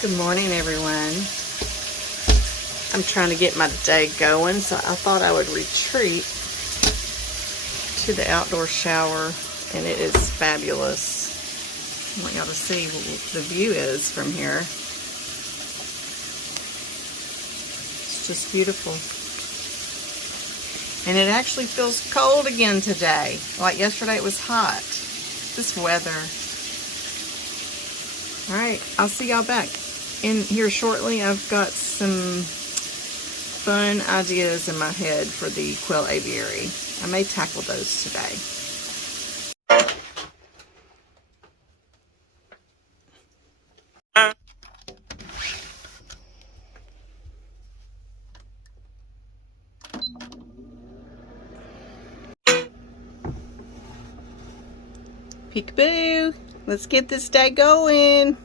Good morning, everyone. I'm trying to get my day going, so I thought I would retreat to the outdoor shower, and it is fabulous. I want y'all to see what the view is from here. It's just beautiful. And it actually feels cold again today. Like yesterday it was hot. This weather. Alright, I'll see y'all back in here shortly. I've got some fun ideas in my head for the Quail Aviary. I may tackle those today. Peekaboo! Let's get this day going.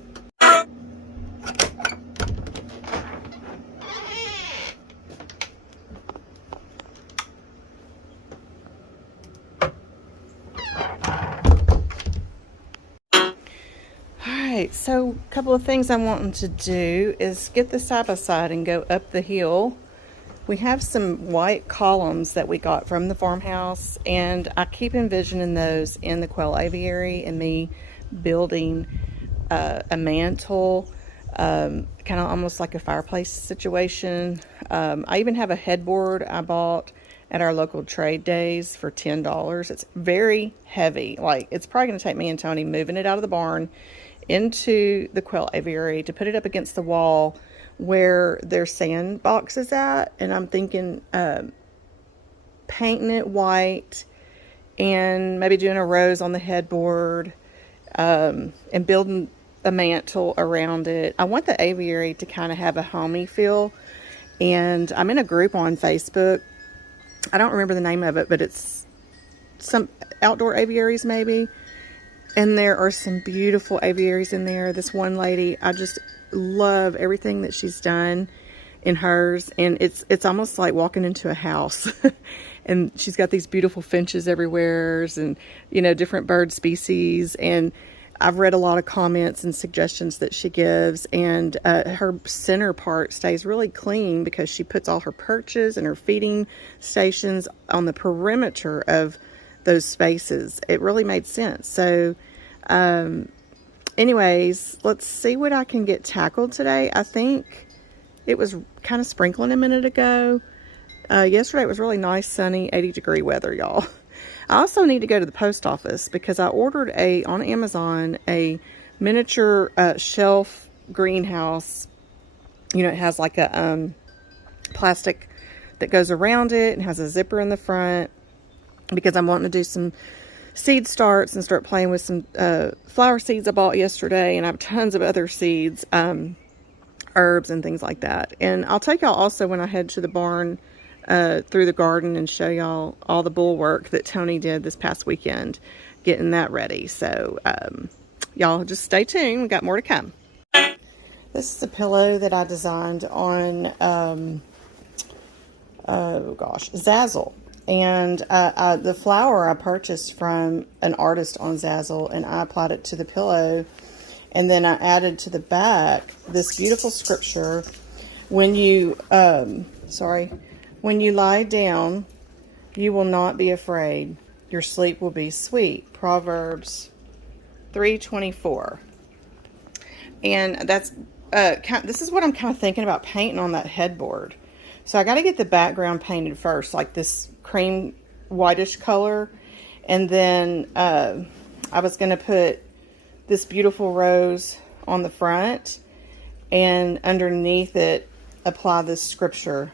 Alright, so a couple of things I'm wanting to do is get the side-by-side and go up the hill. We have some white columns that we got from the farmhouse, and I keep envisioning those in the Quail Aviary and me building a mantle, kind of almost like a fireplace situation. I even have a headboard I bought at our local trade days for $10. It's very heavy. Like, it's probably going to take me and Tony moving it out of the barn into the Quail Aviary to put it up against the wall where their sandbox is at, and I'm thinking painting it white and maybe doing a rose on the headboard, and building a mantle around it. I want the aviary to kind of have a homey feel, and I'm in a group on Facebook. I don't remember the name of it, but it's some outdoor aviaries maybe, and there are some beautiful aviaries in there. This one lady, I just love everything that she's done in hers, and it's almost like walking into a house. And she's got these beautiful finches everywhere, and different bird species, and I've read a lot of comments and suggestions that she gives, and her center part stays really clean because she puts all her perches and her feeding stations on the perimeter of those spaces. It really made sense. So anyways, let's see what I can get tackled today. I think it was kind of sprinkling a minute ago. Yesterday it was really nice, sunny, 80-degree weather, y'all. I also need to go to the post office because I ordered on Amazon a miniature shelf greenhouse. It has like a plastic that goes around it and has a zipper in the front, because I'm wanting to do some seed starts and start playing with some flower seeds I bought yesterday, and I have tons of other seeds, herbs and things like that. And I'll take y'all also when I head to the barn through the garden and show y'all all the bull work that Tony did this past weekend, getting that ready. So y'all just stay tuned. We got more to come. This is a pillow that I designed on Zazzle. And the flower I purchased from an artist on Zazzle, and I applied it to the pillow, and then I added to the back this beautiful scripture. When you lie down, you will not be afraid. Your sleep will be sweet. Proverbs 3:24. And that's this is what I'm kind of thinking about painting on that headboard. So I got to get the background painted first, like this cream whitish color, and then I was going to put this beautiful rose on the front, and underneath it apply this scripture,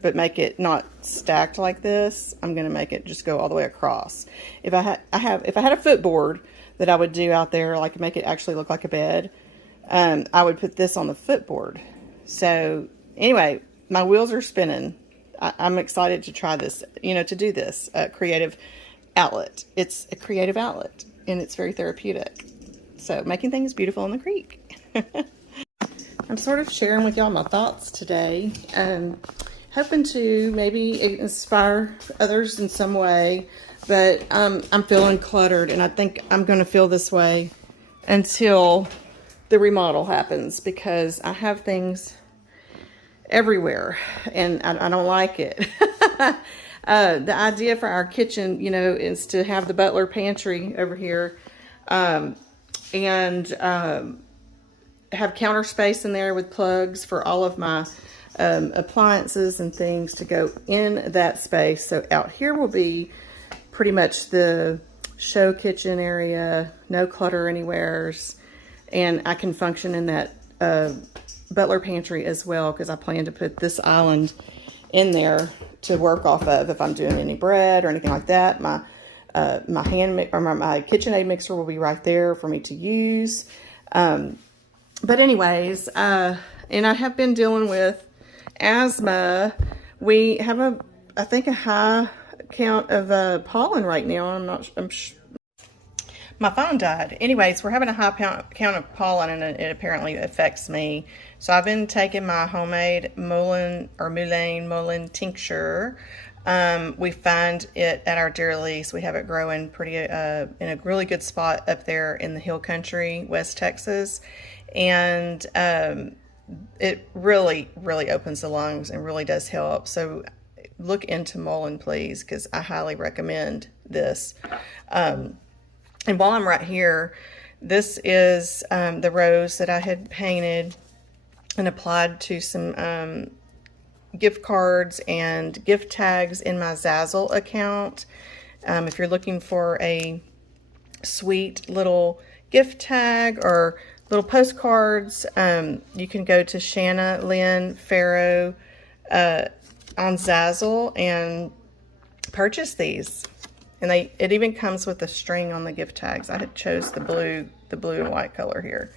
but make it not stacked like this. I'm going to make it just go all the way across. If I had a footboard that I would do out there, like make it actually look like a bed, I would put this on the footboard. So anyway, my wheels are spinning. I'm excited to try this, to do this creative outlet. It's a creative outlet, and it's very therapeutic. So making things beautiful in the creek. I'm sort of sharing with y'all my thoughts today, hoping to maybe inspire others in some way, but I'm feeling cluttered, and I think I'm going to feel this way until the remodel happens, because I have things everywhere and I don't like it. The idea for our kitchen, you know, is to have the butler pantry over here, and have counter space in there with plugs for all of my appliances and things to go in that space. So out here will be pretty much the show kitchen area, no clutter anywheres, and I can function in that butler pantry as well, because I plan to put this island in there to work off of if I'm doing any bread or anything like that. My my KitchenAid mixer will be right there for me to use. But anyways, and I have been dealing with asthma. We have I think a high count of pollen right now. My phone died. Anyways, we're having a high count of pollen, and it apparently affects me. So I've been taking my homemade mullein tincture. We find it at our deer lease. We have it growing pretty in a really good spot up there in the hill country, West Texas, and it really opens the lungs and really does help. So look into mullein, please, because I highly recommend this. And while I'm right here, this is the rose that I had painted and applied to some gift cards and gift tags in my Zazzle account. If you're looking for a sweet little gift tag or little postcards, you can go to Shanna Lynn Farrow on Zazzle and purchase these. And it even comes with a string on the gift tags. I had chose the blue and white color here.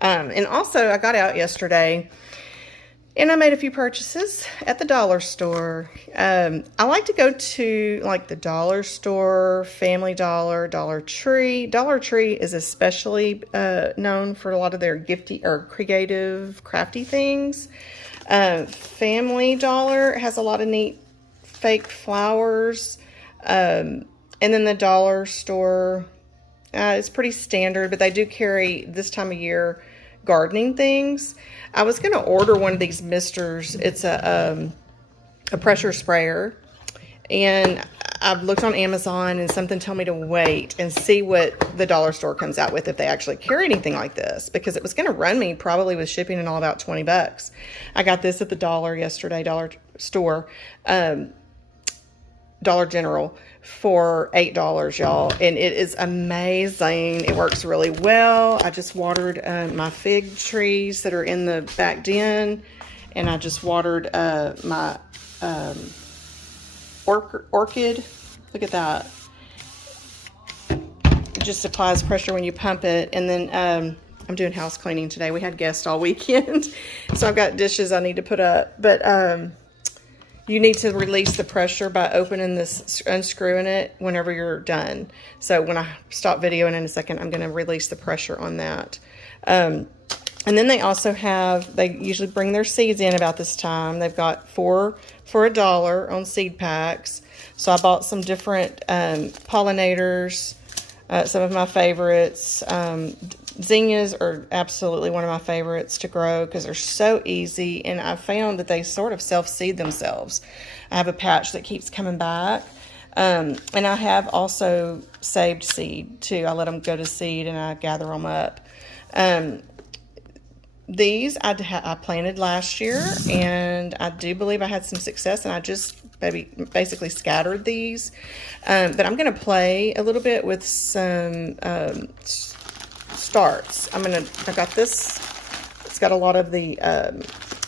And also, I got out yesterday and I made a few purchases at the dollar store. I like to go to like the dollar store, Family Dollar, Dollar Tree. Dollar Tree is especially known for a lot of their gifty or creative, crafty things. Family Dollar has a lot of neat fake flowers. And then the dollar store is pretty standard, but they do carry this time of year gardening things. I was going to order one of these misters. It's a pressure sprayer, and I've looked on Amazon and something told me to wait and see what the dollar store comes out with, if they actually carry anything like this, because it was going to run me probably with shipping and all about $20. I got this at the dollar yesterday, dollar store, Dollar General, for $8, y'all, and it is amazing. It works really well. I just watered my fig trees that are in the back den, and I just watered my orchid. Look at that. It just applies pressure when you pump it. And then I'm doing house cleaning today. We had guests all weekend, so I've got dishes I need to put up, but you need to release the pressure by opening this, unscrewing it whenever you're done. So when I stop videoing in a second, I'm going to release the pressure on that. And then they also have, they usually bring their seeds in about this time. They've got 4 for $1 on seed packs. So I bought some different pollinators, some of my favorites. Zinnias are absolutely one of my favorites to grow because they're so easy, and I found that they sort of self-seed themselves. I have a patch that keeps coming back, and I have also saved seed too. I let them go to seed and I gather them up. These I planted last year, and I do believe I had some success, and I just basically scattered these. But I'm going to play a little bit with some starts. I got this. It's got a lot of the,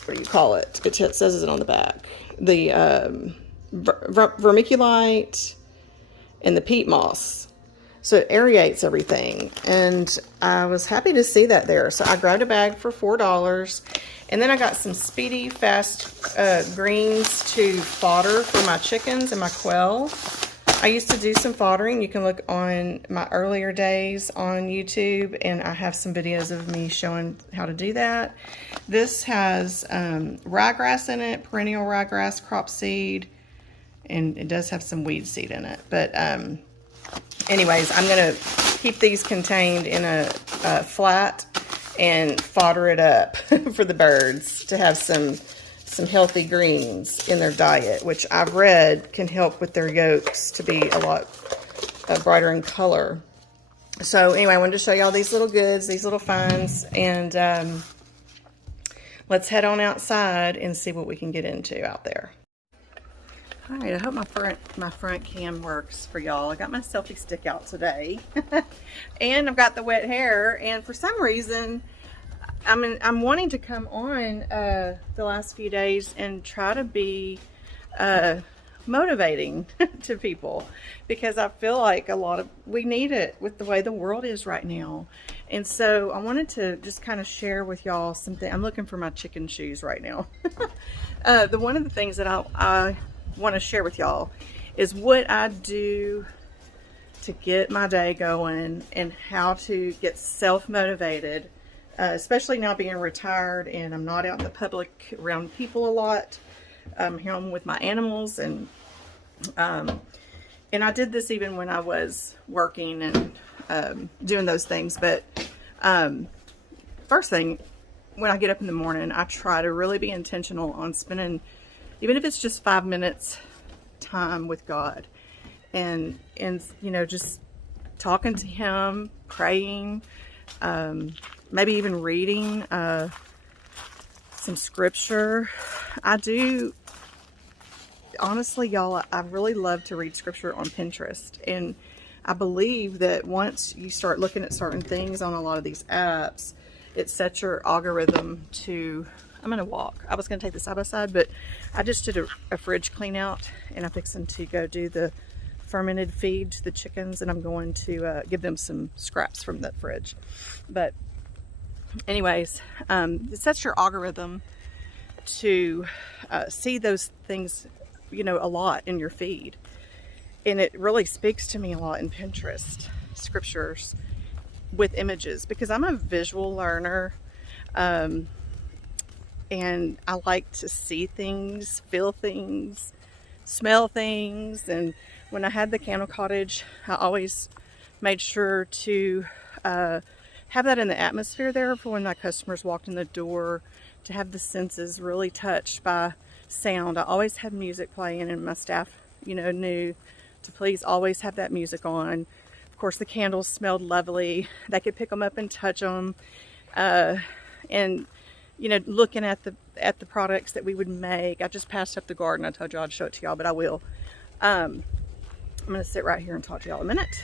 what do you call it? It says it on the back. The vermiculite and the peat moss. So it aerates everything. And I was happy to see that there. So I grabbed a bag for $4. And then I got some speedy, fast greens to fodder for my chickens and my quail. I used to do some foddering. You can look on my earlier days on YouTube, and I have some videos of me showing how to do that. This has ryegrass in it, perennial ryegrass, crop seed, and it does have some weed seed in it. But anyways, I'm going to keep these contained in a flat and fodder it up for the birds to have some healthy greens in their diet, which I've read can help with their yolks to be a lot brighter in color. So anyway, I wanted to show y'all these little goods, these little finds, and let's head on outside and see what we can get into out there. All right, I hope my front cam works for y'all. I got my selfie stick out today, and I've got the wet hair. And for some reason, I'm wanting to come on the last few days and try to be motivating to people, because I feel like we need it with the way the world is right now. And so I wanted to just kind of share with y'all something. I'm looking for my chicken shoes right now. One of the things that I want to share with y'all is what I do to get my day going and how to get self-motivated, especially now being retired and I'm not out in the public around people a lot. I'm home with my animals, and I did this even when I was working and doing those things. But first thing, when I get up in the morning, I try to really be intentional on spending, even if it's just 5 minutes, time with God, and just talking to Him, praying, maybe even reading some scripture. I do, honestly, y'all, I really love to read scripture on Pinterest, and I believe that once you start looking at certain things on a lot of these apps, it sets your algorithm to, I'm going to walk. I was going to take the side by side, but I just did a fridge clean out, and I'm fixing to go do the fermented feed to the chickens, and I'm going to give them some scraps from that fridge. But anyways, it sets your algorithm to see those things, a lot in your feed. And it really speaks to me a lot in Pinterest scriptures with images, because I'm a visual learner. And I like to see things, feel things, smell things. And when I had the candle cottage, I always made sure to have that in the atmosphere there for when my customers walked in the door, to have the senses really touched by sound. I always had music playing, and my staff, knew to please always have that music on. Of course, the candles smelled lovely. They could pick them up and touch them. And looking at the products that we would make. I just passed up the garden. I told you I'd show it to y'all, but I will. I'm gonna sit right here and talk to y'all a minute.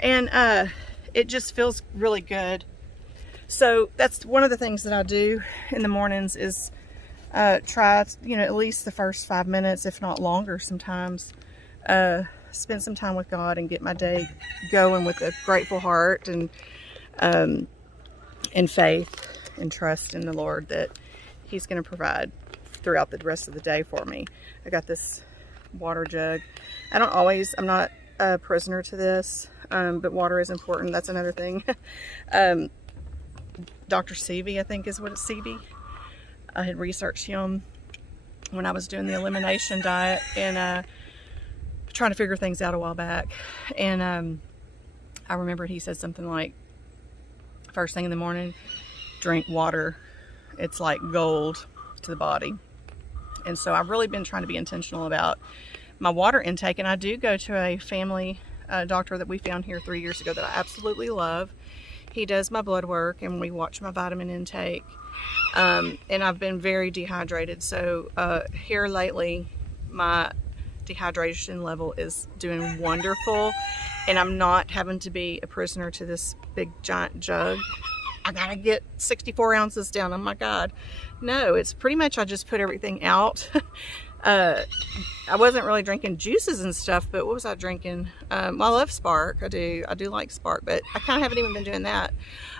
And it just feels really good. So that's one of the things that I do in the mornings is try, at least the first 5 minutes, if not longer sometimes, spend some time with God and get my day going with a grateful heart and faith and trust in the Lord that He's going to provide throughout the rest of the day for me. I got this water jug. I'm not a prisoner to this, but water is important. That's another thing. Dr. Seavey, I think is what it's, Seavey. I had researched him when I was doing the elimination diet and trying to figure things out a while back. And I remember he said something like, first thing in the morning, drink water. It's like gold to the body. And so I've really been trying to be intentional about my water intake. And I do go to a family doctor that we found here 3 years ago that I absolutely love. He does my blood work and we watch my vitamin intake. And I've been very dehydrated. So here lately, my dehydration level is doing wonderful. And I'm not having to be a prisoner to this big giant jug. I gotta get 64 ounces down. Oh my God. No, it's pretty much I just put everything out. I wasn't really drinking juices and stuff, but what was I drinking? I love Spark. I do like Spark, but I kind of haven't even been doing that.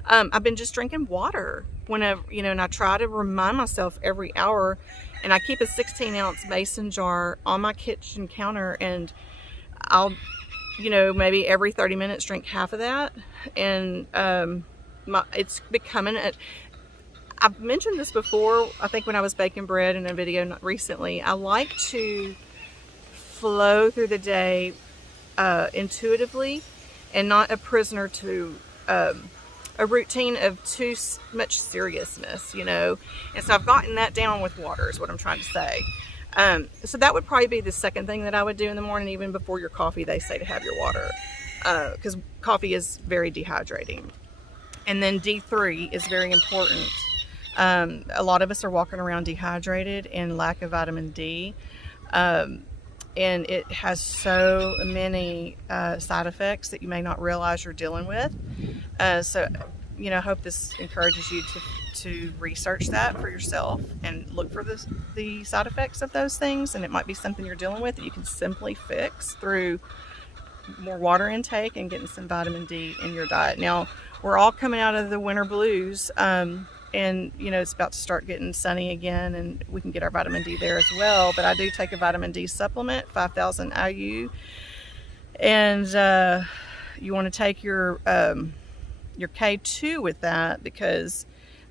I've been just drinking water whenever, and I try to remind myself every hour, and I keep a 16-ounce mason jar on my kitchen counter, and I'll, maybe every 30 minutes drink half of that. And it's becoming I've mentioned this before, I think when I was baking bread in a video recently. I like to flow through the day intuitively and not a prisoner to a routine of too much seriousness, you know. And so I've gotten that down with water is what I'm trying to say. So that would probably be the second thing that I would do in the morning, even before your coffee. They say to have your water, because coffee is very dehydrating. And then D3 is very important. A lot of us are walking around dehydrated and lack of vitamin D. And it has so many side effects that you may not realize you're dealing with. So, you know, I hope this encourages you to research that for yourself and look for the side effects of those things. And it might be something you're dealing with that you can simply fix through more water intake and getting some vitamin D in your diet. Now, we're all coming out of the winter blues. And, you know, it's about to start getting sunny again, and we can get our vitamin D there as well. But I do take a vitamin D supplement, 5,000 IU. And you want to take your K2 with that, because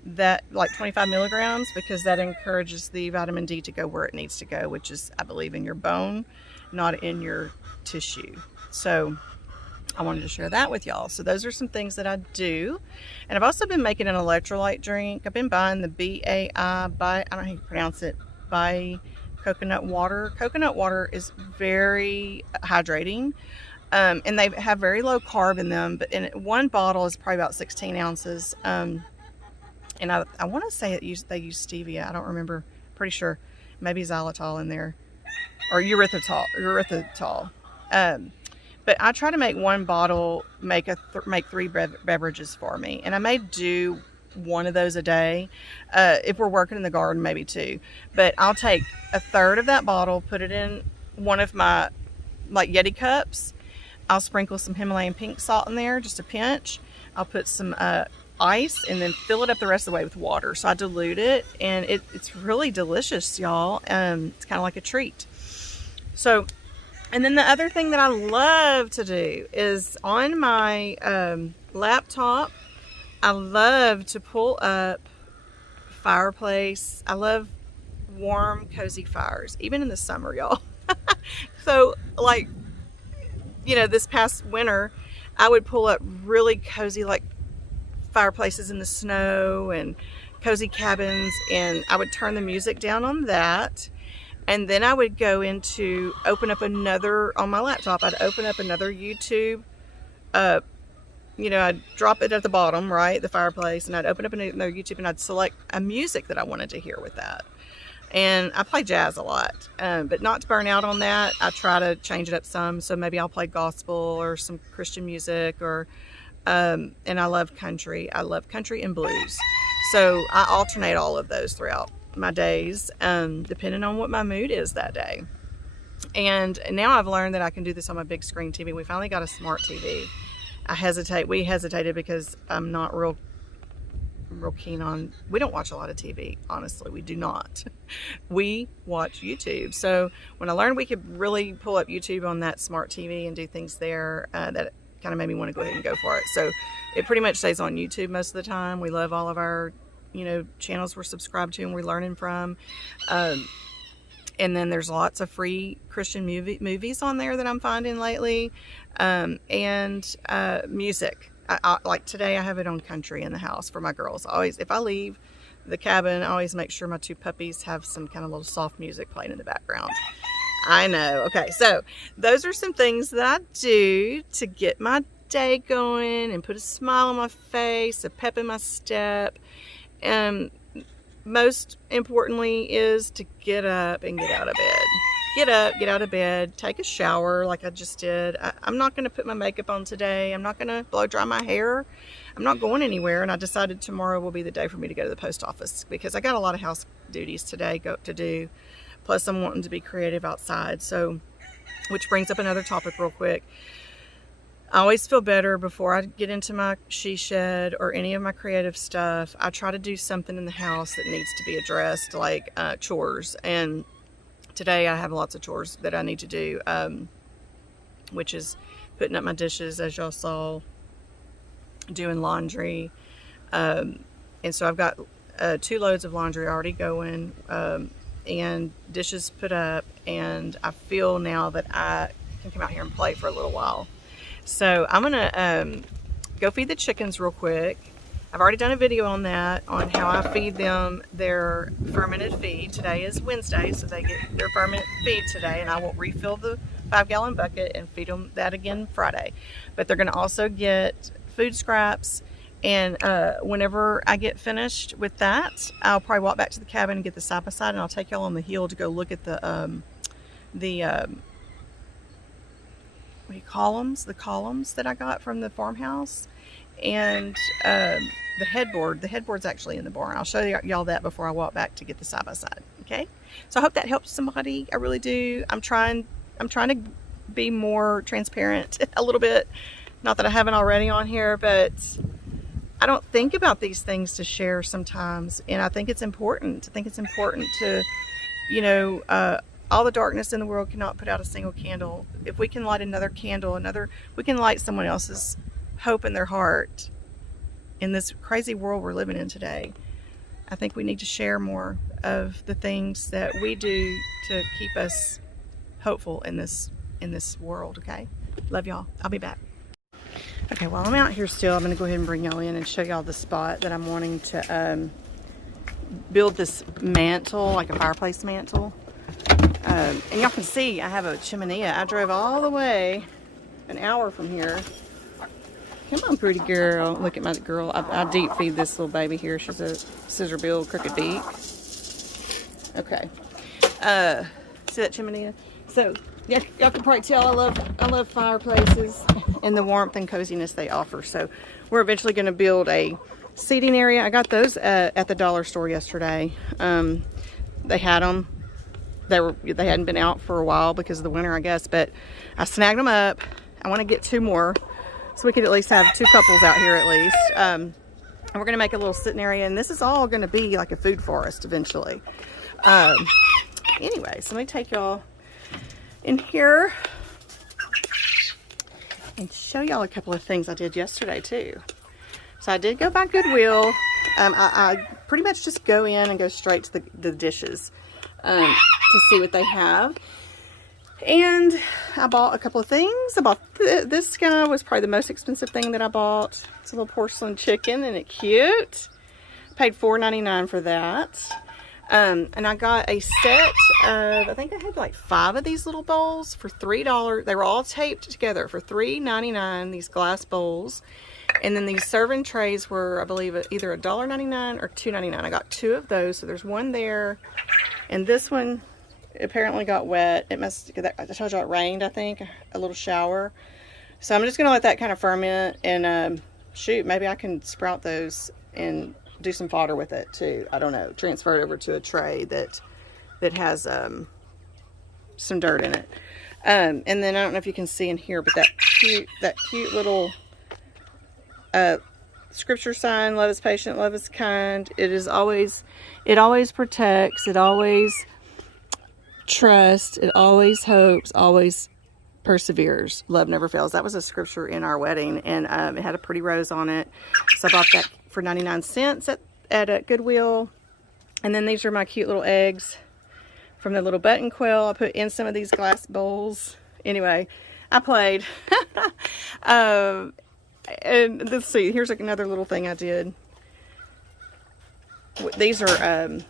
that, like 25 milligrams, because that encourages the vitamin D to go where it needs to go, which is, I believe, in your bone, not in your tissue. So I wanted to share that with y'all. So those are some things that I do. And I've also been making an electrolyte drink. I've been buying the BAI, I don't know how you pronounce it, by coconut water. Coconut water is very hydrating. And they have very low carb in them, but in one bottle is probably about 16 ounces. And I want to say they use stevia. I don't remember. Pretty sure. Maybe xylitol in there. Or erythritol. But I try to make one bottle make 3 beverages for me. And I may do one of those a day. If we're working in the garden, maybe 2. But I'll take a third of that bottle, put it in one of my like Yeti cups. I'll sprinkle some Himalayan pink salt in there, just a pinch. I'll put some ice and then fill it up the rest of the way with water. So I dilute it, and it's really delicious, y'all. It's kind of like a treat. So, and then the other thing that I love to do is on my laptop, I love to pull up fireplace. I love warm, cozy fires, even in the summer, y'all. So, like, you know, this past winter, I would pull up really cozy, like, fireplaces in the snow and cozy cabins, and I would turn the music down on that. And then I would go open up another, on my laptop, I'd open up another YouTube. You know, I'd drop it at the bottom, right, the fireplace, and I'd open up another YouTube, and I'd select a music that I wanted to hear with that. And I play jazz a lot, but not to burn out on that. I try to change it up some, so maybe I'll play gospel or some Christian music, or, and I love country. I love country and blues. So I alternate all of those throughout my days, depending on what my mood is that day. And now I've learned that I can do this on my big screen TV. We finally got a smart TV. We hesitated because I'm not real keen on, we don't watch a lot of TV, honestly. We do not. We watch YouTube. So when I learned we could really pull up YouTube on that smart TV and do things there, that kind of made me want to go ahead and go for it. So it pretty much stays on YouTube most of the time. We love all of our, you know, channels we're subscribed to and we're learning from. And then there's lots of free Christian movies on there that I'm finding lately. And music. Like today I have it on country in the house for my girls. Always, if I leave the cabin, I always make sure my 2 puppies have some kind of little soft music playing in the background. I know. Okay, so those are some things that I do to get my day going and put a smile on my face, a pep in my step. And most importantly is to get up and get out of bed. Get up, get out of bed, take a shower like I just did. I'm not going to put my makeup on today. I'm not going to blow dry my hair. I'm not going anywhere, and I decided tomorrow will be the day for me to go to the post office because I got a lot of house duties today to do. Plus, I'm wanting to be creative outside. So, which brings up another topic real quick. I always feel better before I get into my she shed or any of my creative stuff. I try to do something in the house that needs to be addressed, like chores. And today I have lots of chores that I need to do, which is putting up my dishes, as y'all saw, doing laundry. And so I've got 2 loads of laundry already going, and dishes put up, and I feel now that I can come out here and play for a little while. So I'm gonna go feed the chickens real quick, I've already done a video on that, on how I feed them their fermented feed. Today is Wednesday, so they get their fermented feed today, and I will refill the 5-gallon bucket and feed them that again Friday. But they're going to also get food scraps, and whenever I get finished with that, I'll probably walk back to the cabin and get the side-by-side, and I'll take y'all on the hill to go look at the what do you call them? The columns that I got from the farmhouse. And the headboard's actually in the barn. I'll show y'all that before I walk back to get the side-by-side. Okay, so I hope that helps somebody. I really do. I'm trying to be more transparent a little bit. Not that I haven't already on here, but I don't think about these things to share sometimes, and I think it's important. I think it's important to, you know, all the darkness in the world cannot put out a single candle. If we can light another candle, we can light someone else's hope in their heart in this crazy world we're living in today. I think we need to share more of the things that we do to keep us hopeful in this world. Okay, love y'all. I'll be back. Okay, while I'm out here still, I'm going to go ahead and bring y'all in and show y'all the spot that I'm wanting to build this mantle, like a fireplace mantle. And y'all can see I have a chimney. I drove all the way an hour from here. Come on, pretty girl. Look at my girl. I deep feed this little baby here. She's a scissor bill, crooked beak. Okay. See that chimney? So y'all can probably tell I love fireplaces and the warmth and coziness they offer. So we're eventually going to build a seating area. I got those at the dollar store yesterday. They had them. They hadn't been out for a while because of the winter, I guess. But I snagged them up. I want to get 2 more. So we could at least have 2 couples out here at least. And we're going to make a little sitting area. And this is all going to be like a food forest eventually. Anyway, so let me take y'all in here and show y'all a couple of things I did yesterday too. So I did go by Goodwill. I pretty much just go in and go straight to the dishes to see what they have. And I bought a couple of things. I bought this guy was probably the most expensive thing that I bought. It's a little porcelain chicken, and it's cute. Paid $4.99 for that. And I got a set of, I think I had like 5 of these little bowls for $3. They were all taped together for $3.99, these glass bowls. And then these serving trays were, I believe, either $1.99 or $2.99. I got 2 of those. So there's one there. And this one apparently got wet. It must, I told you it rained, I think, a little shower. So I'm just going to let that kind of ferment, and shoot, maybe I can sprout those and do some fodder with it too. I don't know, transfer it over to a tray that has some dirt in it. And then I don't know if you can see in here, but that cute little scripture sign, love is patient, love is kind. It always protects, it always trusts, it always hopes, always perseveres. Love never fails. That was a scripture in our wedding, and it had a pretty rose on it. So I bought that for 99 cents at Goodwill. And then these are my cute little eggs from the little button quail. I put in some of these glass bowls. Anyway, I played. And let's see, here's another little thing I did. These are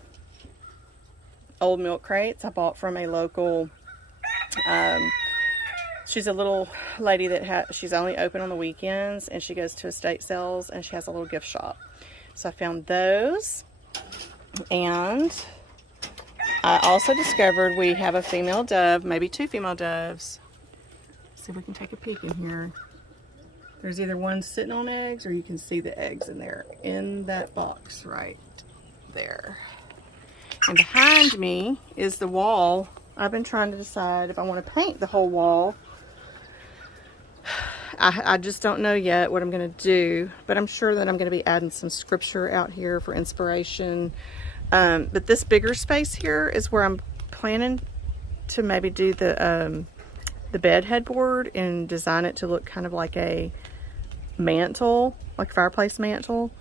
old milk crates I bought from a local, she's a little lady that she's only open on the weekends, and she goes to estate sales, and she has a little gift shop. So I found those, and I also discovered we have a female dove, maybe 2 female doves. Let's see if we can take a peek in here. There's either one sitting on eggs, or you can see the eggs in there, in that box right there. And behind me is the wall. I've been trying to decide if I want to paint the whole wall. I just don't know yet what I'm going to do, but I'm sure that I'm going to be adding some scripture out here for inspiration. But this bigger space here is where I'm planning to maybe do the bed headboard and design it to look kind of like a mantle, like a fireplace mantle.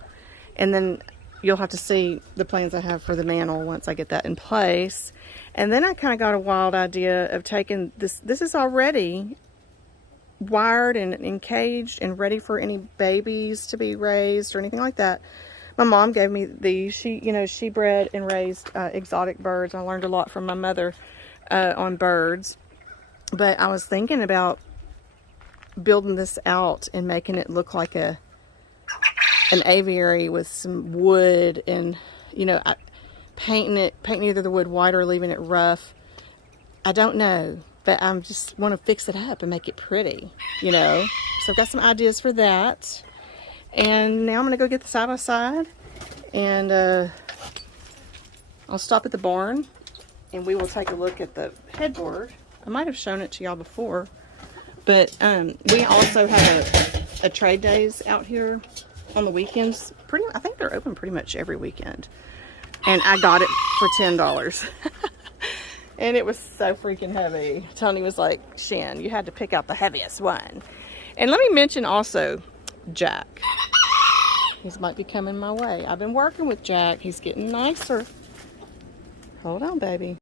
And then you'll have to see the plans I have for the mantle once I get that in place. And then I kind of got a wild idea of taking this. This is already wired and caged and ready for any babies to be raised or anything like that. My mom gave me these. She bred and raised exotic birds. I learned a lot from my mother on birds. But I was thinking about building this out and making it look like an aviary with some wood, and painting either the wood white or leaving it rough. I don't know, but I just want to fix it up and make it pretty, So I've got some ideas for that. And now I'm going to go get the side-by-side, and I'll stop at the barn, and we will take a look at the headboard. I might have shown it to y'all before, but we also have a trade days out here on the weekends. I think they're open pretty much every weekend. And I got it for $10. And it was so freaking heavy. Tony was like, Shan, you had to pick out the heaviest one. And let me mention also Jack. He might be coming my way. I've been working with Jack. He's getting nicer. Hold on, baby.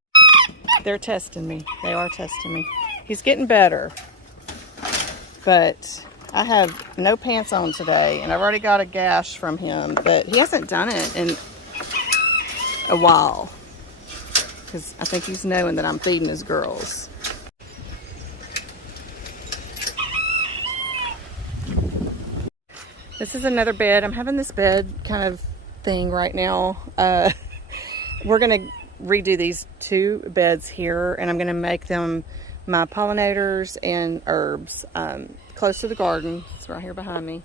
They're testing me. They are testing me. He's getting better. But I have no pants on today, and I've already got a gash from him, but he hasn't done it in a while, because I think he's knowing that I'm feeding his girls. This is another bed. I'm having this bed kind of thing right now. We're going to redo these 2 beds here, and I'm going to make them my pollinators and herbs close to the garden. It's right here behind me.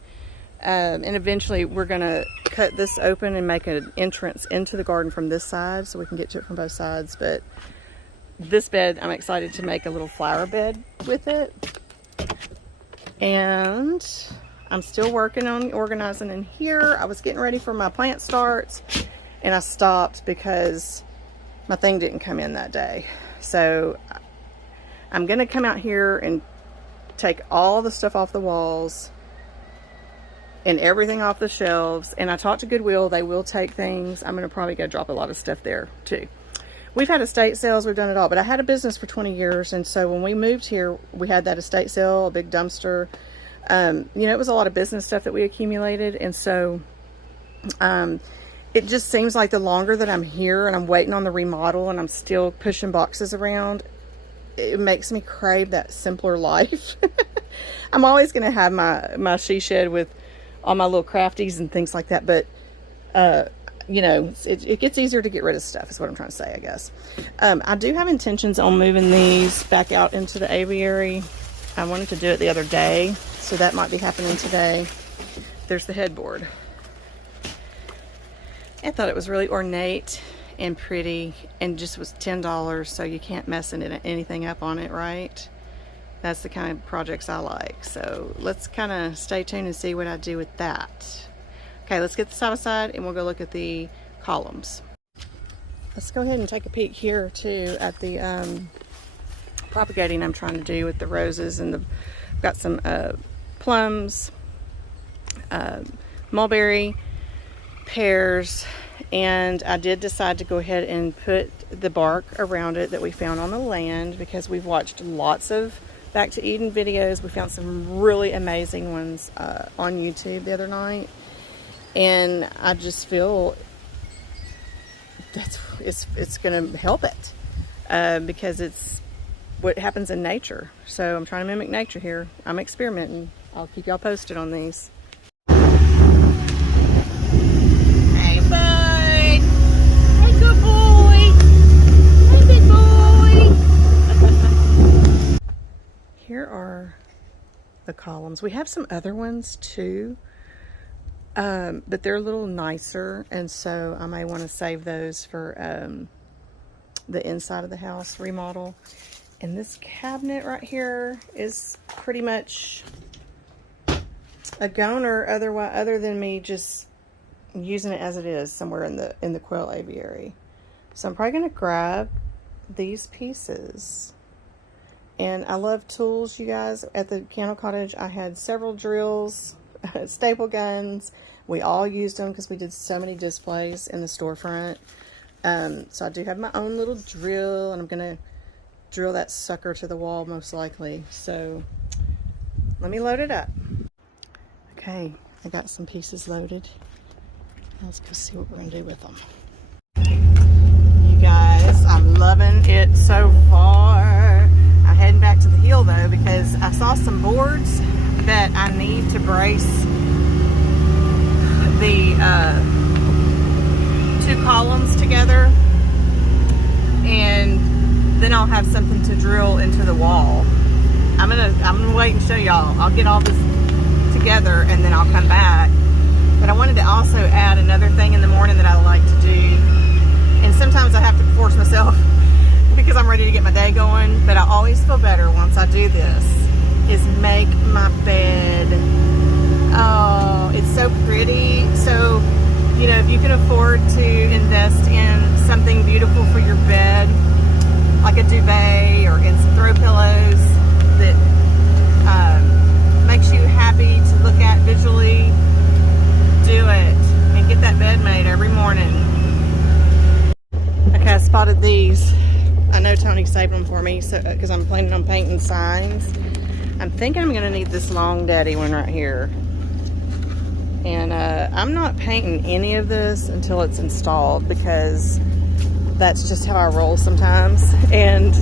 And eventually we're going to cut this open and make an entrance into the garden from this side so we can get to it from both sides. But this bed, I'm excited to make a little flower bed with it. And I'm still working on organizing in here. I was getting ready for my plant starts, and I stopped because my thing didn't come in that day. So I'm going to come out here and take all the stuff off the walls and everything off the shelves. And I talked to Goodwill. They will take things. I'm going to probably go drop a lot of stuff there too. We've had estate sales. We've done it all. But I had a business for 20 years. And so when we moved here, we had that estate sale, a big dumpster. It was a lot of business stuff that we accumulated. And so it just seems like the longer that I'm here and I'm waiting on the remodel and I'm still pushing boxes around, it makes me crave that simpler life. I'm always going to have my she shed with all my little crafties and things like that. But, it gets easier to get rid of stuff is what I'm trying to say, I guess. I do have intentions on moving these back out into the aviary. I wanted to do it the other day, so that might be happening today. There's the headboard. I thought it was really ornate and pretty, and just was $10, so you can't mess anything up on it, right? That's the kind of projects I like. So let's kind of stay tuned and see what I do with that. Okay, let's get the side by side and we'll go look at the columns. Let's go ahead and take a peek here too at the propagating I'm trying to do with the roses, and I've got some plums, mulberry, pears, and I did decide to go ahead and put the bark around it that we found on the land, because we've watched lots of Back to Eden videos. We found some really amazing ones on YouTube the other night, and I just feel it's going to help it because it's what happens in nature. So I'm trying to mimic nature here. I'm experimenting. I'll keep y'all posted on these. Here are the columns. We have some other ones too, but they're a little nicer, and so I may want to save those for the inside of the house remodel. And this cabinet right here is pretty much a goner other than me just using it as it is somewhere in the Quail aviary. So I'm probably going to grab these pieces. And I love tools, you guys. At the Candle Cottage, I had several drills, staple guns. We all used them because we did so many displays in the storefront. So I do have my own little drill, and I'm going to drill that sucker to the wall most likely. So let me load it up. Okay, I got some pieces loaded. Let's go see what we're gonna do with them. You guys, I'm loving it so far. I'm heading back to the hill though because I saw some boards that I need to brace the 2 columns together, and then I'll have something to drill into the wall. I'm gonna wait and show y'all. I'll get all this together and then I'll come back. But I wanted to also add another thing in the morning that I like to do. And sometimes I have to force myself because I'm ready to get my day going. But I always feel better once I do this, is make my bed. Oh, it's so pretty. So, you know, if you can afford to invest in something beautiful for your bed, like a duvet or in some throw pillows that makes you happy to look at visually, do it and get that bed made every morning. Okay, I spotted these. I know Tony saved them for me because I'm planning on painting signs. I'm thinking I'm going to need this long daddy one right here. And I'm not painting any of this until it's installed because that's just how I roll sometimes. And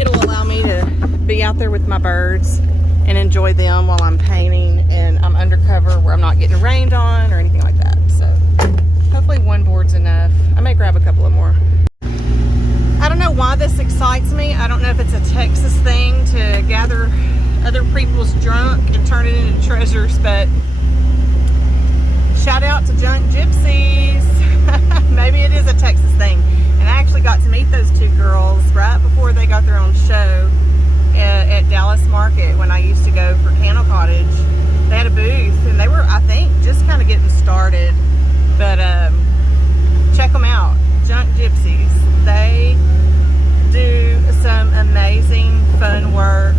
it'll allow me to be out there with my birds and enjoy them while I'm painting, and I'm undercover where I'm not getting rained on or anything like that. So hopefully one board's enough. I may grab a couple of more. I don't know why this excites me. I don't know if it's a Texas thing to gather other people's junk and turn it into treasures, but shout out to Junk Gypsies. Maybe it is a Texas thing. And I actually got to meet those 2 girls right before they got their own show at Dallas Market when I used to go for Candle Cottage. They had a booth and they were, I think, just kind of getting started. But check them out, Junk Gypsies. They do some amazing fun work,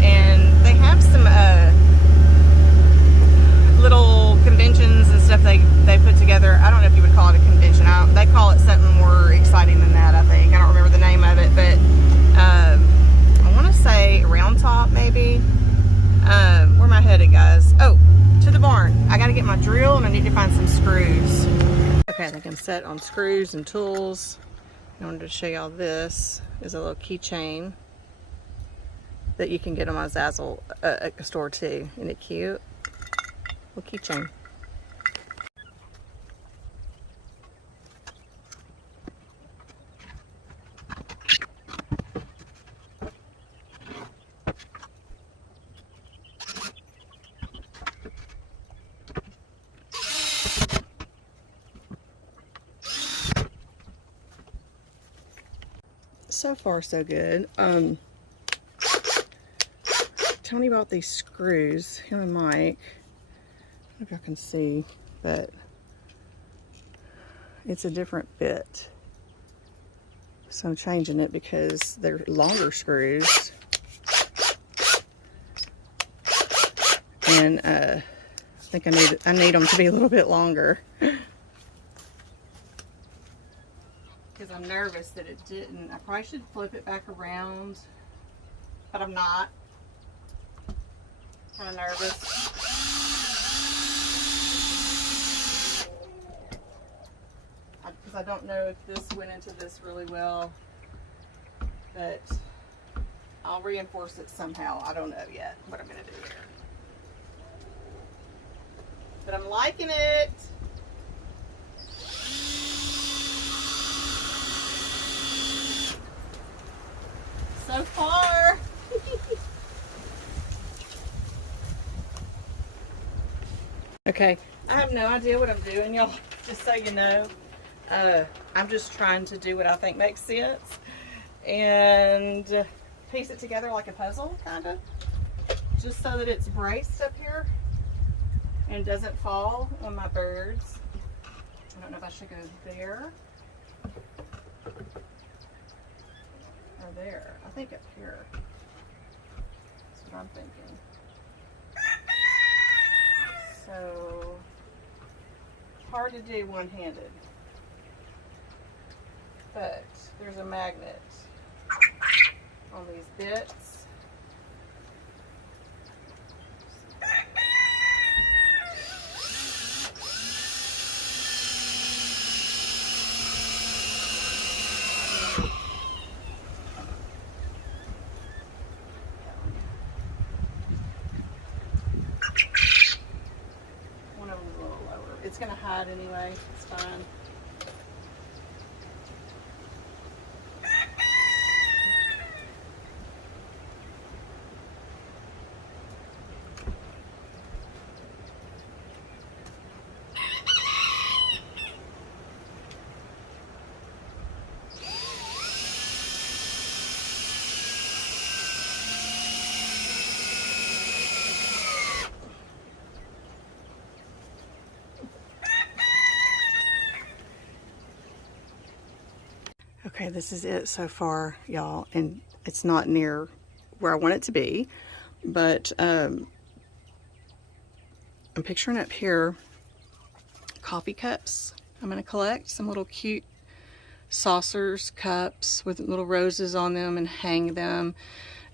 and they have some little conventions and stuff they put together. I don't know if you would call it a convention. They call it something more exciting than that, I think. I don't remember the name of it, but I want to say Round Top, maybe. Where am I headed, guys? Oh, to the barn. I got to get my drill, and I need to find some screws. Okay, I think I'm set on screws and tools. I wanted to show y'all this is a little keychain that you can get on my Zazzle store too. Isn't it cute? Little keychain. So far so good. Tony bought these screws, him and Mike. I don't know if y'all can see, but it's a different bit. So I'm changing it because they're longer screws. And I think I need them to be a little bit longer. Because I'm nervous that it didn't. I probably should flip it back around, but I'm not. Kind of nervous. Because I don't know if this went into this really well, but I'll reinforce it somehow. I don't know yet what I'm going to do here. But I'm liking it. So far. Okay, I have no idea what I'm doing, y'all, just so you know. I'm just trying to do what I think makes sense and piece it together like a puzzle, kind of, just so that it's braced up here and doesn't fall on my birds. I don't know if I should go there or there. I think up here. That's what I'm thinking. So, hard to do one-handed, but there's a magnet on these bits, sorry. It's fine. Okay, this is it so far, y'all, and it's not near where I want it to be, but I'm picturing up here coffee cups. I'm going to collect some little cute saucers, cups with little roses on them and hang them.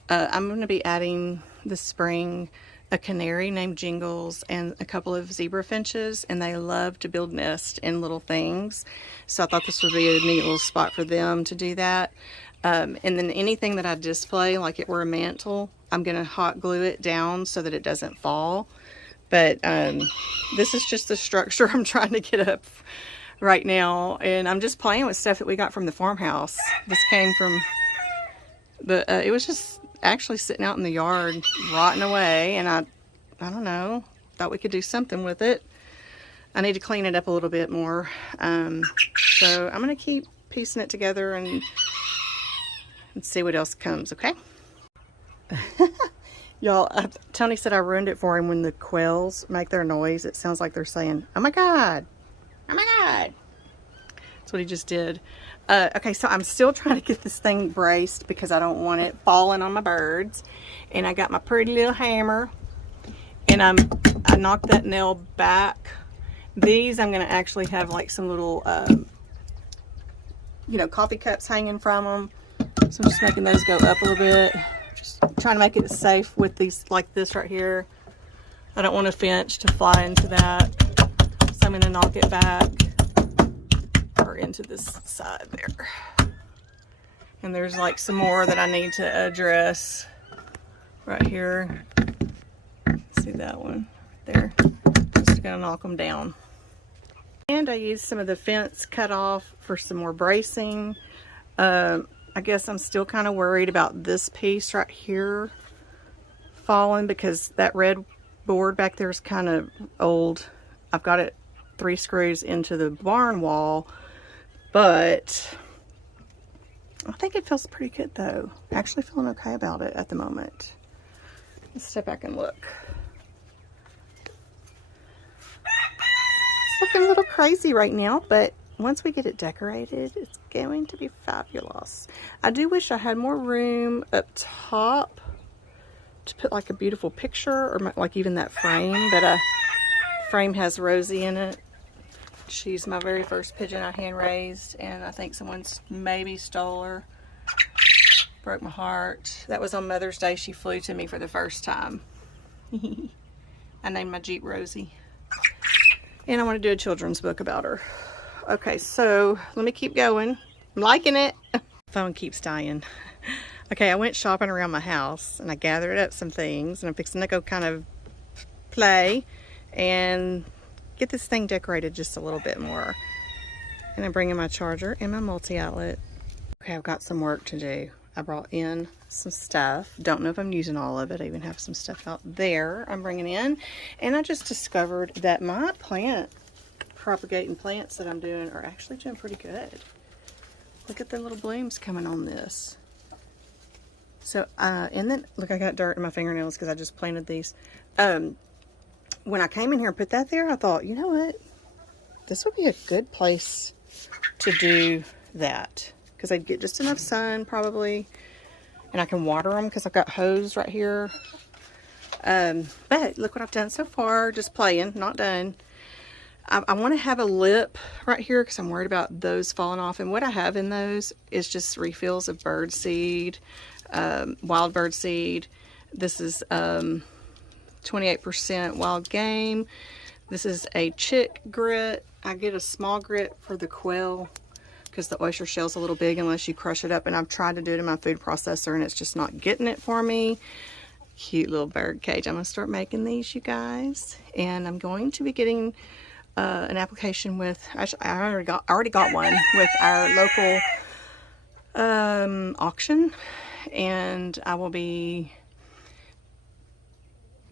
I'm going to be adding this spring a canary named Jingles and a couple of zebra finches, and they love to build nests in little things. So I thought this would be a neat little spot for them to do that. And then anything that I display, like it were a mantle, I'm going to hot glue it down so that it doesn't fall. But this is just the structure I'm trying to get up right now, and I'm just playing with stuff that we got from the farmhouse. This came from it was just actually sitting out in the yard rotting away, and I don't know, thought we could do something with it. I need to clean it up a little bit more, so I'm gonna keep piecing it together and see what else comes. Okay. Y'all, Tony said I ruined it for him. When the quails make their noise, it sounds like they're saying, oh my god, oh my god. That's what he just did. Okay, so I'm still trying to get this thing braced because I don't want it falling on my birds. And I got my pretty little hammer, and I knocked that nail back. These I'm going to actually have like some little, you know, coffee cups hanging from them. So I'm just making those go up a little bit. Just trying to make it safe with these, like this right here. I don't want a finch to fly into that. So I'm going to knock it back. Into this side there, and there's like some more that I need to address right here. See that one right there? Just gonna knock them down. And I used some of the fence cut off for some more bracing. I guess I'm still kind of worried about this piece right here falling because that red board back there is kind of old. I've got it 3 screws into the barn wall. But I think it feels pretty good though. Actually feeling okay about it at the moment. Let's step back and look. It's looking a little crazy right now, but once we get it decorated, it's going to be fabulous. I do wish I had more room up top to put like a beautiful picture, or like even that frame, but frame has Rosie in it. She's my very first pigeon I hand raised, and I think someone's maybe stole her. Broke my heart. That was on Mother's Day. She flew to me for the first time. I named my Jeep Rosie. And I want to do a children's book about her. Okay, so let me keep going. I'm liking it. Phone keeps dying. Okay, I went shopping around my house, and I gathered up some things, and I'm fixing to go kind of play and get this thing decorated just a little bit more. And I'm bringing my charger and my multi-outlet. Okay, I've got some work to do. I brought in some stuff. Don't know if I'm using all of it. I even have some stuff out there I'm bringing in. And I just discovered that my propagating plants that I'm doing are actually doing pretty good. Look at the little blooms coming on this. So, and then, look, I got dirt in my fingernails because I just planted these. When I came in here and put that there, I thought, you know what? This would be a good place to do that. Because I'd get just enough sun, probably. And I can water them because I've got hose right here. But look what I've done so far. Just playing, not done. I want to have a lip right here because I'm worried about those falling off. And what I have in those is just refills of bird seed, wild bird seed. This is 28% wild game. This is a chick grit. I get a small grit for the quail because the oyster shell's a little big unless you crush it up, and I've tried to do it in my food processor and it's just not getting it for me. Cute little bird cage. I'm gonna start making these, you guys, and I'm going to be getting an application with, actually, I already got one with our local auction, and I will be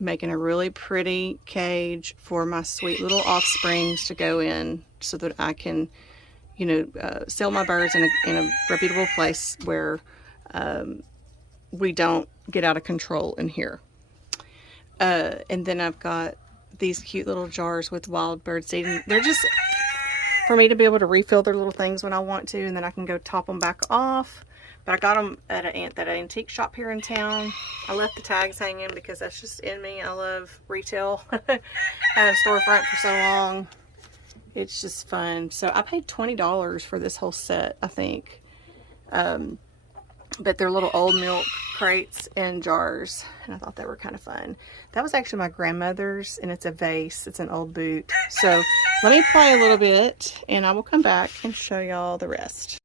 making a really pretty cage for my sweet little offsprings to go in, so that I can, you know, sell my birds in a reputable place where we don't get out of control in here. And then I've got these cute little jars with wild bird seed. And they're just for me to be able to refill their little things when I want to, and then I can go top them back off. But I got them at that antique shop here in town. I left the tags hanging because that's just in me. I love retail. I had a storefront for so long. It's just fun. So I paid $20 for this whole set, I think. But they're little old milk crates and jars, and I thought they were kind of fun. That was actually my grandmother's, and it's a vase. It's an old boot. So let me play a little bit, and I will come back and show y'all the rest.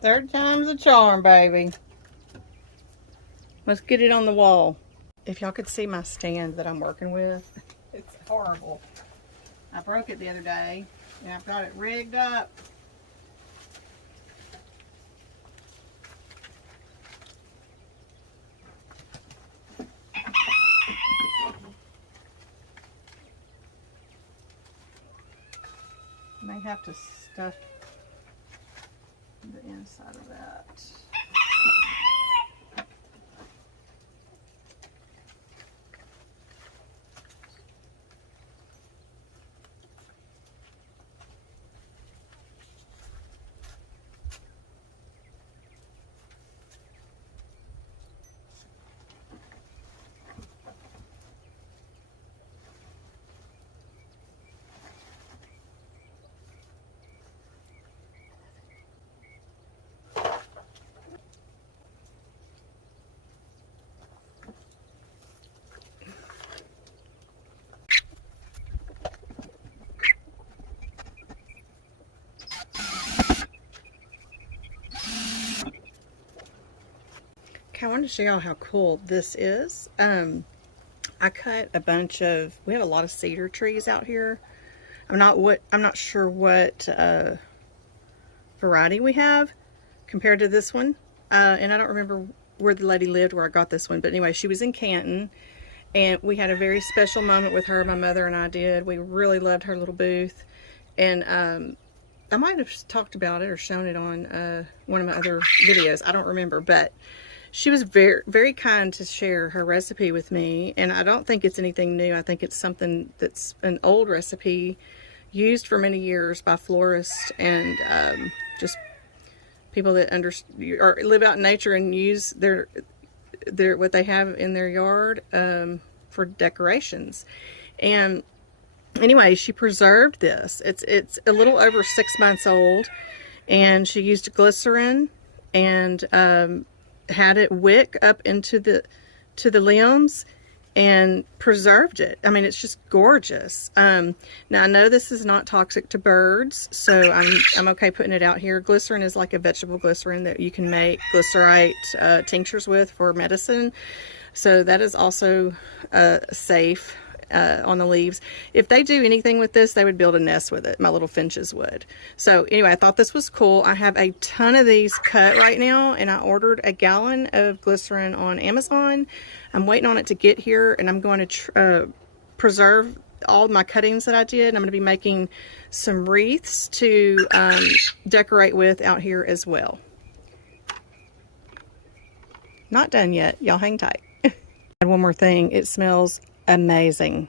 Third time's a charm, baby. Let's get it on the wall. If y'all could see my stand that I'm working with, it's horrible. I broke it the other day, and I've got it rigged up. I may have to stuff the inside of that. I wanted to show y'all how cool this is. I cut a bunch of, we have a lot of cedar trees out here. I'm not sure what variety we have compared to this one. And I don't remember where the lady lived where I got this one, but anyway, she was in Canton, and we had a very special moment with her. My mother and I did. We really loved her little booth, and I might have talked about it or shown it on one of my other videos. I don't remember, but she was very, very kind to share her recipe with me, and I don't think it's anything new. I think it's something that's an old recipe used for many years by florists and just people that or live out in nature and use their what they have in their yard for decorations. And anyway, she preserved this. It's a little over 6 months old, and she used glycerin and had it wick up into the limbs and preserved it. I mean, it's just gorgeous. Now I know this is not toxic to birds, so I'm okay putting it out here. Glycerin is like a vegetable glycerin that you can make glycerite tinctures with for medicine. So that is also safe. on the leaves. If they do anything with this, they would build a nest with it. My little finches would. So anyway, I thought this was cool. I have a ton of these cut right now, and I ordered a gallon of glycerin on Amazon. I'm waiting on it to get here, and I'm going to preserve all my cuttings that I did. I'm going to be making some wreaths to decorate with out here as well. Not done yet. Y'all hang tight. And one more thing. It smells amazing.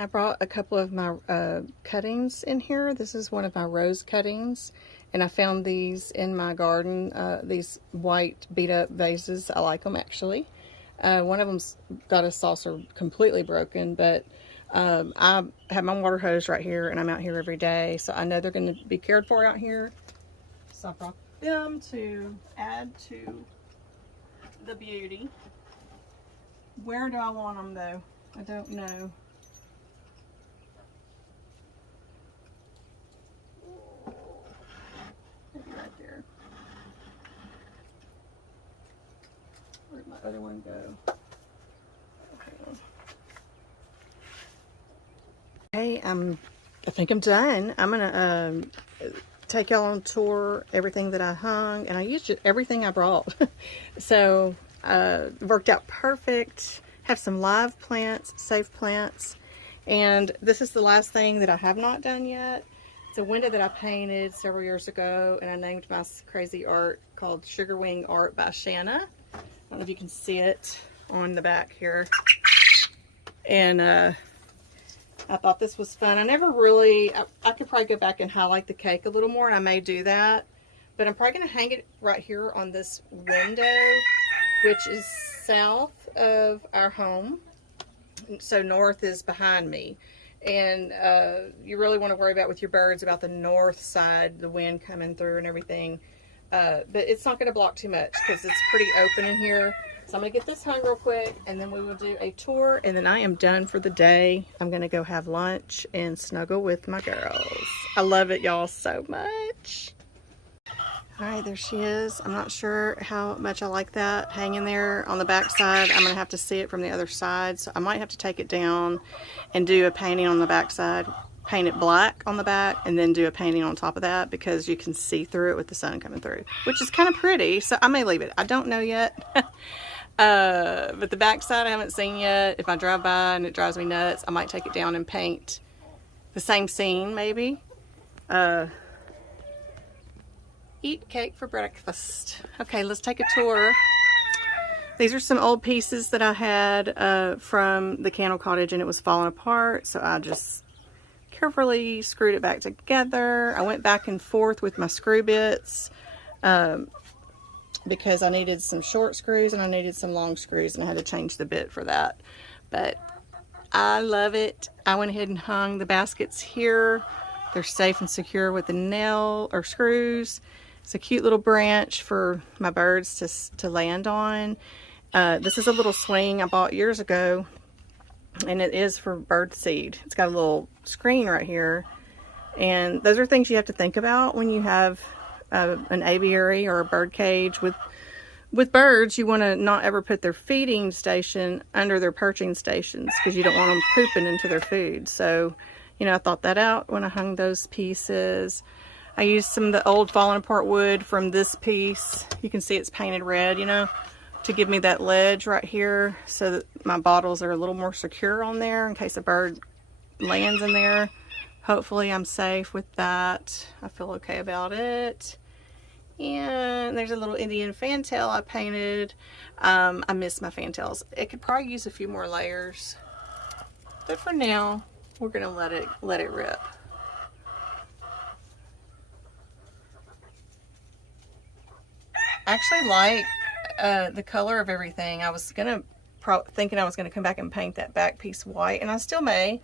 I brought a couple of my cuttings in here. This is one of my rose cuttings, and I found these in my garden, these white beat up vases. I like them actually. One of them's got a saucer completely broken, but I have my water hose right here, and I'm out here every day, so I know they're going to be cared for out here. So I brought them to add to the beauty. Where do I want them though? I don't know. Right there. Where'd my other one go? Okay, I think I'm done. I'm gonna take y'all on tour everything that I hung, and I used everything I brought. So worked out perfect. Have some live plants, safe plants, and this is the last thing that I have not done yet. It's a window that I painted several years ago, and I named my crazy art called Sugar Wing Art by Shanna. I don't know if you can see it on the back here. And I thought this was fun. I never really, I could probably go back and highlight the cake a little more, and I may do that. But I'm probably going to hang it right here on this window, which is south of our home. So north is behind me. And you really want to worry about with your birds about the north side, the wind coming through and everything. But it's not going to block too much because it's pretty open in here. So I'm going to get this hung real quick, and then we will do a tour, and then I am done for the day. I'm going to go have lunch and snuggle with my girls. I love it, y'all, so much. All right, there she is. I'm not sure how much I like that hanging there on the back side. I'm going to have to see it from the other side, so I might have to take it down and do a painting on the back side, paint it black on the back, and then do a painting on top of that because you can see through it with the sun coming through, which is kind of pretty, so I may leave it. I don't know yet. But the back side I haven't seen yet. If I drive by and it drives me nuts, I might take it down and paint the same scene maybe. Eat cake for breakfast. Okay, let's take a tour. These are some old pieces that I had from the candle cottage, and it was falling apart, so I just carefully screwed it back together. I went back and forth with my screw bits because I needed some short screws and I needed some long screws, and I had to change the bit for that. But I love it. I went ahead and hung the baskets here. They're safe and secure with the nail or screws. It's a cute little branch for my birds to land on. This is a little swing I bought years ago, and it is for bird seed. It's got a little screen right here, and those are things you have to think about when you have an aviary or a bird cage with birds. You want to not ever put their feeding station under their perching stations because you don't want them pooping into their food. So, you know, I thought that out when I hung those pieces. I used some of the old fallen apart wood from this piece. You can see it's painted red, you know, to give me that ledge right here so that my bottles are a little more secure on there in case a bird lands in there. Hopefully I'm safe with that. I feel okay about it. And there's a little Indian fantail I painted. I miss my fantails. It could probably use a few more layers, but for now we're gonna let it rip. I actually like the color of everything. I was thinking I was gonna come back and paint that back piece white, and I still may.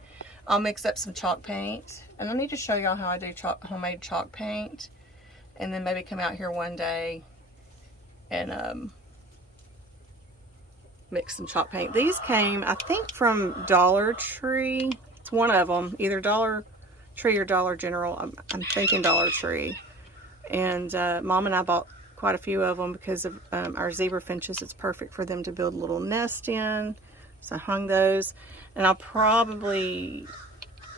I'll mix up some chalk paint, and I need to show y'all how I do homemade chalk paint, and then maybe come out here one day and mix some chalk paint. These came, I think, from Dollar Tree. It's one of them, either Dollar Tree or Dollar General. I'm thinking Dollar Tree. And Mom and I bought quite a few of them because of our zebra finches. It's perfect for them to build a little nest in. So I hung those, and I'll probably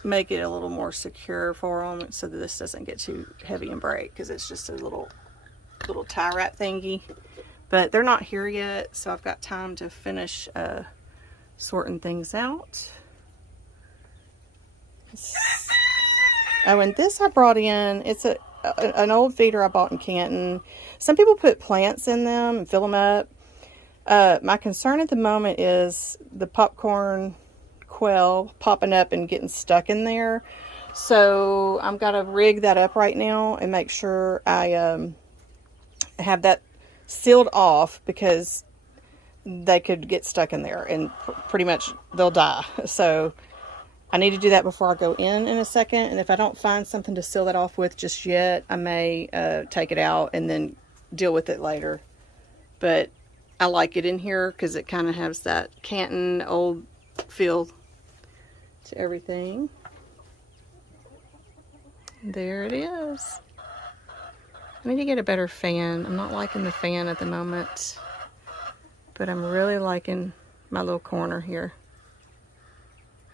make it a little more secure for them so that this doesn't get too heavy and break, because it's just a little tie wrap thingy. But they're not here yet, so I've got time to finish sorting things out. Oh, and this I brought in. It's an old feeder I bought in Canton. Some people put plants in them and fill them up. My concern at the moment is the popcorn quail popping up and getting stuck in there. So I'm gotta rig that up right now and make sure I have that sealed off, because they could get stuck in there and pretty much they'll die. So I need to do that before I go in a second. And if I don't find something to seal that off with just yet, I may take it out and then deal with it later. But I like it in here because it kind of has that Canton old feel to everything. There it is. I need to get a better fan. I'm not liking the fan at the moment, but I'm really liking my little corner here.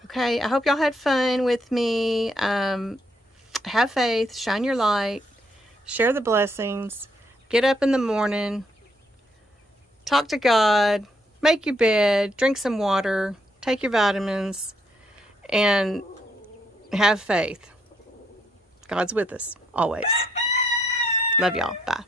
Okay, I hope y'all had fun with me. Have faith, shine your light, share the blessings, get up in the morning, talk to God, make your bed, drink some water, take your vitamins, and have faith. God's with us, always. Love y'all. Bye.